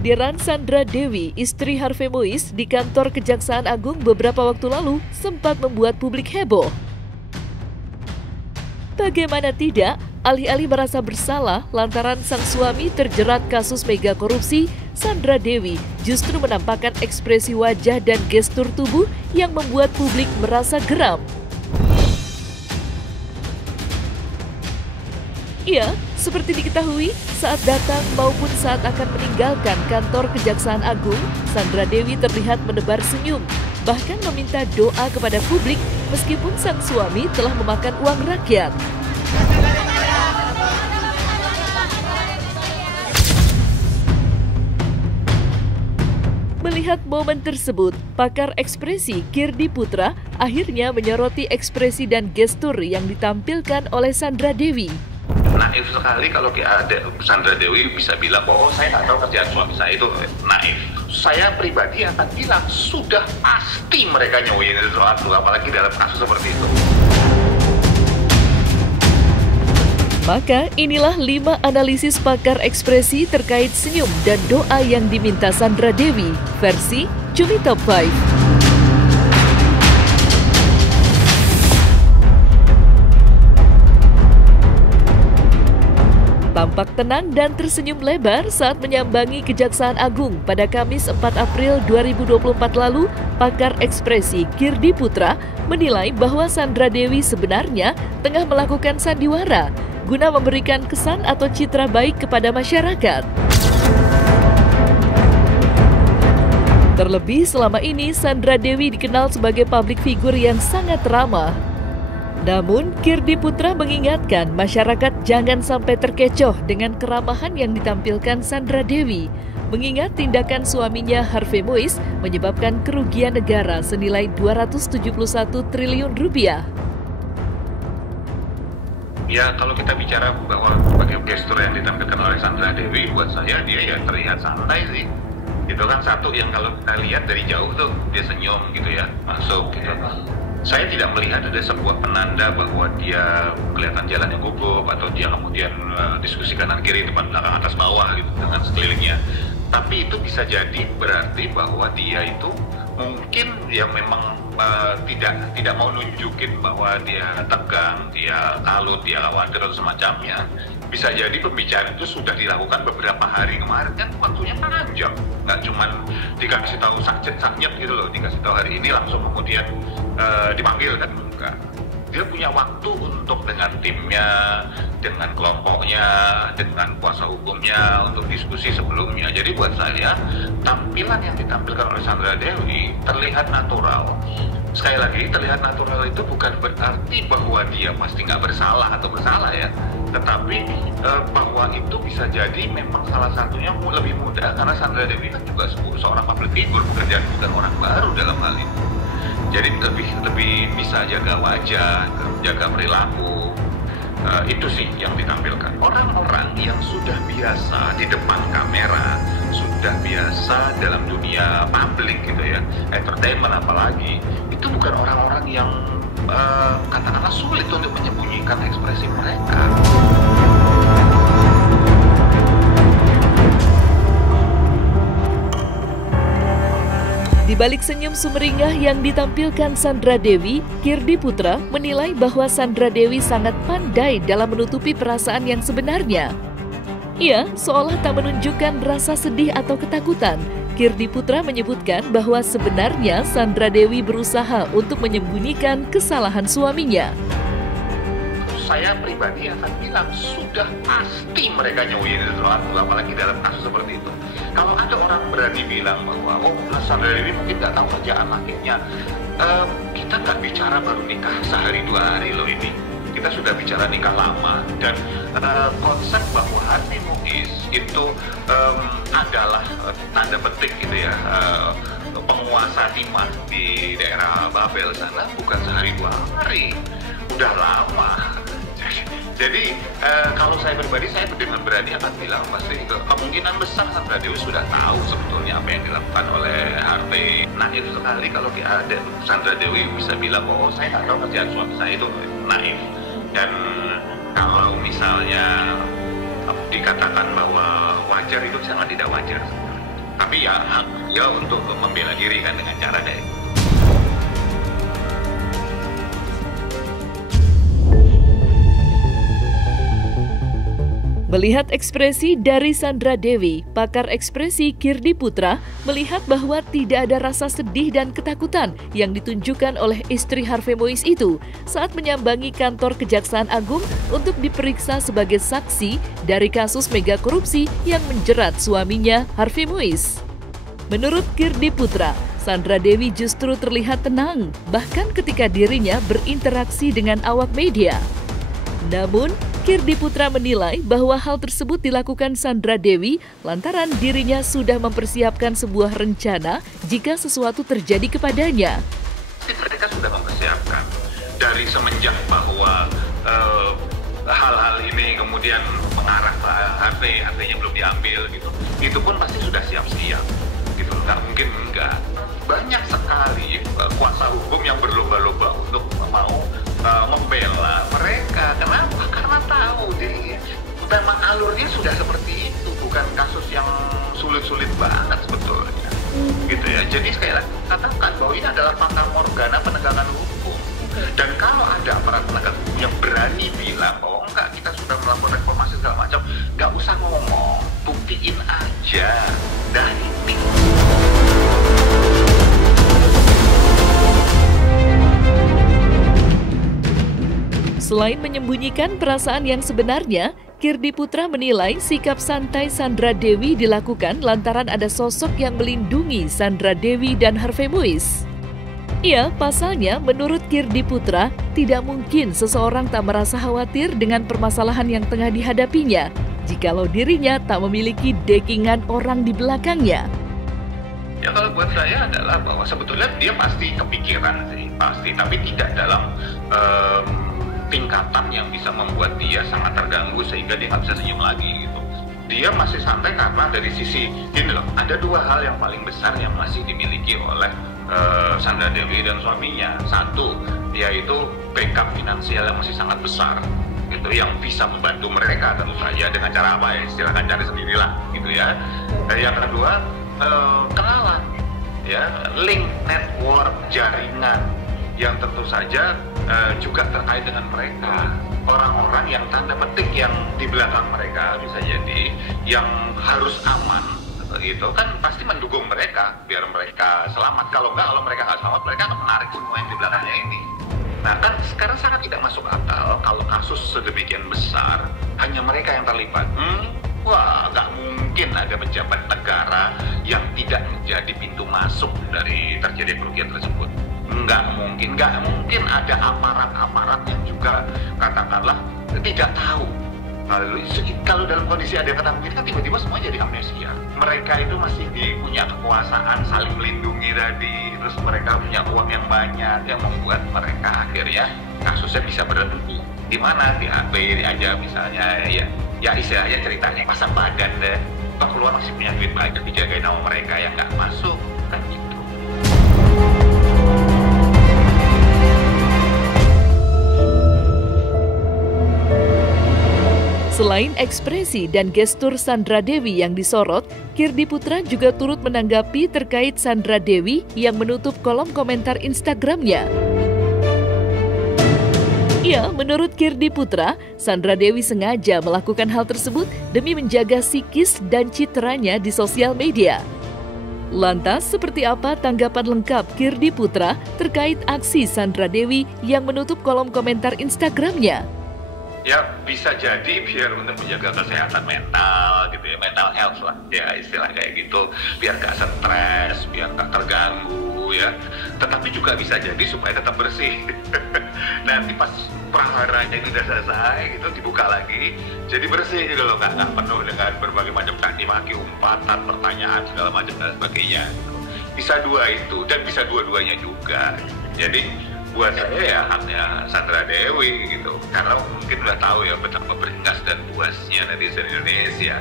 Kehadiran Sandra Dewi, istri Harvey Mois, di kantor Kejaksaan Agung beberapa waktu lalu sempat membuat publik heboh. Bagaimana tidak, alih-alih merasa bersalah lantaran sang suami terjerat kasus mega korupsi, Sandra Dewi justru menampakkan ekspresi wajah dan gestur tubuh yang membuat publik merasa geram. Ya, seperti diketahui, saat datang maupun saat akan meninggalkan kantor Kejaksaan Agung, Sandra Dewi terlihat menebar senyum, bahkan meminta doa kepada publik meskipun sang suami telah memakan uang rakyat. Melihat momen tersebut, pakar ekspresi Kirdi Putra akhirnya menyoroti ekspresi dan gestur yang ditampilkan oleh Sandra Dewi. Naif sekali kalau ada Sandra Dewi bisa bilang bahwa saya nggak tahu kerjaan suami saya itu naif. Saya pribadi akan bilang sudah pasti mereka nyuyin sesuatu, apalagi dalam kasus seperti itu. Maka inilah 5 analisis pakar ekspresi terkait senyum dan doa yang diminta Sandra Dewi, versi Cumi Top 5. Tampak tenang dan tersenyum lebar saat menyambangi Kejaksaan Agung pada Kamis 4 April 2024 lalu, pakar ekspresi Kirdi Putra menilai bahwa Sandra Dewi sebenarnya tengah melakukan sandiwara guna memberikan kesan atau citra baik kepada masyarakat. Terlebih selama ini Sandra Dewi dikenal sebagai publik figur yang sangat ramah. Namun, Kirdi Putra mengingatkan masyarakat jangan sampai terkecoh dengan keramahan yang ditampilkan Sandra Dewi, mengingat tindakan suaminya Harvey Mois menyebabkan kerugian negara senilai 271 triliun rupiah. Ya, kalau kita bicara bahwa sebagai gestur yang ditampilkan oleh Sandra Dewi, buat saya dia ya terlihat santai sih. Itu kan satu yang kalau kita lihat dari jauh tuh dia senyum gitu ya, masuk gitu. Saya tidak melihat ada sebuah penanda bahwa dia kelihatan jalannya gugup atau dia kemudian diskusi kanan kiri depan belakang atas bawah gitu dengan sekelilingnya. Tapi itu bisa jadi berarti bahwa dia itu mungkin ya memang tidak mau nunjukin bahwa dia tegang, dia kalut, dia khawatir atau semacamnya. Bisa jadi pembicaraan itu sudah dilakukan beberapa hari kemarin, kan waktunya panjang, nggak cuma dikasih tahu sakit-sakit gitu loh, dikasih tahu hari ini langsung kemudian dipanggil kan, enggak. Dia punya waktu untuk dengan timnya, dengan kelompoknya, dengan kuasa hukumnya untuk diskusi sebelumnya. Jadi buat saya tampilan yang ditampilkan oleh Sandra Dewi terlihat natural. Sekali lagi, terlihat natural itu bukan berarti bahwa dia pasti nggak bersalah atau bersalah ya. Tetapi bahwa itu bisa jadi memang salah satunya lebih mudah karena Sandra Dewi kan juga seorang public figure, pekerjaan bukan orang baru dalam hal itu. Jadi lebih bisa jaga wajah, jaga perilaku, itu sih yang ditampilkan. Orang-orang yang sudah biasa di depan kamera, sudah biasa dalam dunia publik gitu ya, entertainment apalagi, itu bukan orang-orang yang katakanlah sulit untuk menyembunyikan ekspresi mereka. Di balik senyum sumringah yang ditampilkan Sandra Dewi, Kirdi Putra menilai bahwa Sandra Dewi sangat pandai dalam menutupi perasaan yang sebenarnya. Ia seolah tak menunjukkan rasa sedih atau ketakutan. Kirdi Putra menyebutkan bahwa sebenarnya Sandra Dewi berusaha untuk menyembunyikan kesalahan suaminya. Saya pribadi akan bilang sudah pasti mereka nyuyin sesuatu, apalagi dalam kasus seperti itu. Kalau ada orang berani bilang bahwa Sandra Dewi mungkin nggak tahu kerjaan lakinya, kita nggak bicara baru nikah sehari 2 hari loh ini. Kita sudah bicara nikah lama dan konsep bahwa Harvey Mois itu adalah tanda petik gitu ya, penguasa timah di daerah Babel sana bukan sehari 2 hari, udah lama. Jadi kalau saya pribadi, saya dengan berani akan bilang pasti kemungkinan besar Sandra Dewi sudah tahu sebetulnya apa yang dilakukan oleh Harvey. Naif sekali kalau ada Sandra Dewi bisa bilang bahwa saya nggak tahu kerjaan suami saya itu naif. Dan kalau misalnya dikatakan bahwa wajar, itu sangat tidak wajar. Tapi ya hak dia untuk membela diri kan dengan cara kayak gitu. Melihat ekspresi dari Sandra Dewi, pakar ekspresi Kirdi Putra melihat bahwa tidak ada rasa sedih dan ketakutan yang ditunjukkan oleh istri Harvey Mois itu saat menyambangi kantor Kejaksaan Agung untuk diperiksa sebagai saksi dari kasus mega korupsi yang menjerat suaminya Harvey Mois. Menurut Kirdi Putra, Sandra Dewi justru terlihat tenang, bahkan ketika dirinya berinteraksi dengan awak media. Namun, Kirdi Putra menilai bahwa hal tersebut dilakukan Sandra Dewi lantaran dirinya sudah mempersiapkan sebuah rencana jika sesuatu terjadi kepadanya. Mereka sudah mempersiapkan dari semenjak bahwa hal-hal ini kemudian mengarah ke HP-nya belum diambil gitu. Itu pun pasti sudah siap-siap gitu. Nggak mungkin enggak. Banyak sekali kuasa hukum yang berlomba-lomba untuk mau membela mereka. Kenapa? Karena tahu memang alurnya sudah seperti itu, bukan kasus yang sulit-sulit banget sebetulnya. Gitu ya. Jadi sekali lagi katakan bahwa ini adalah fata morgana penegakan hukum. Dan kalau ada aparat penegak hukum yang berani bilang bahwa enggak, kita sudah melakukan reformasi segala macam, nggak usah ngomong, buktiin aja. Dah ini. Selain menyembunyikan perasaan yang sebenarnya, Kirdi Putra menilai sikap santai Sandra Dewi dilakukan lantaran ada sosok yang melindungi Sandra Dewi dan Harvey Mois. Ya, pasalnya menurut Kirdi Putra, tidak mungkin seseorang tak merasa khawatir dengan permasalahan yang tengah dihadapinya, jikalau dirinya tak memiliki dekingan orang di belakangnya. Ya kalau buat saya adalah bahwa sebetulnya dia pasti kepikiran sih, pasti, tapi tidak dalam tingkatan yang bisa membuat dia sangat terganggu sehingga dia nggak bisa senyum lagi gitu. Dia masih santai karena dari sisi gini loh, ada dua hal yang paling besar yang masih dimiliki oleh Sandra Dewi dan suaminya. Satu, dia itu backup finansial yang masih sangat besar gitu, yang bisa membantu mereka tentu saja dengan cara apa ya, silakan cari sendirilah gitu ya. Dan yang kedua, kenalan ya, link, network, jaringan yang tentu saja juga terkait dengan mereka, orang-orang yang tanda petik yang di belakang mereka bisa jadi yang harus aman gitu kan, pasti mendukung mereka biar mereka selamat. Kalau mereka nggak selamat, mereka akan menarik semua yang di belakangnya ini. Nah kan sekarang sangat tidak masuk akal kalau kasus sedemikian besar hanya mereka yang terlibat. Wah, nggak mungkin ada pejabat negara yang tidak menjadi pintu masuk dari terjadi kerugian tersebut. Nggak mungkin ada aparat-aparat yang juga katakanlah tidak tahu. Kalau dalam kondisi ada ketakutan kan tiba-tiba semua jadi amnesia. Mereka itu masih punya kekuasaan saling melindungi tadi, terus mereka punya uang yang banyak yang membuat mereka akhirnya kasusnya bisa berhenti. Di mana di HP aja misalnya ya istilahnya ceritanya pasang badan deh. Pak keluar masih punya duit banyak, dijagain sama mereka yang nggak masuk kan gitu. Selain ekspresi dan gestur Sandra Dewi yang disorot, Kirdi Putra juga turut menanggapi terkait Sandra Dewi yang menutup kolom komentar Instagramnya. Ya, menurut Kirdi Putra, Sandra Dewi sengaja melakukan hal tersebut demi menjaga psikis dan citranya di sosial media. Lantas, seperti apa tanggapan lengkap Kirdi Putra terkait aksi Sandra Dewi yang menutup kolom komentar Instagramnya? Ya bisa jadi biar untuk menjaga kesehatan mental gitu ya, mental health lah ya istilah kayak gitu, biar gak stres, biar gak terganggu ya. Tetapi juga bisa jadi supaya tetap bersih. Nanti pas praharanya sudah selesai gitu dibuka lagi, jadi bersih gitu loh, gak penuh dengan berbagai macam caci maki, umpatan, pertanyaan segala macam dan sebagainya. Bisa dua itu dan bisa dua-duanya juga. Jadi buat saya ya haknya Sandra Dewi gitu, karena mungkin udah tahu ya betapa beringas dan puasnya netizen Indonesia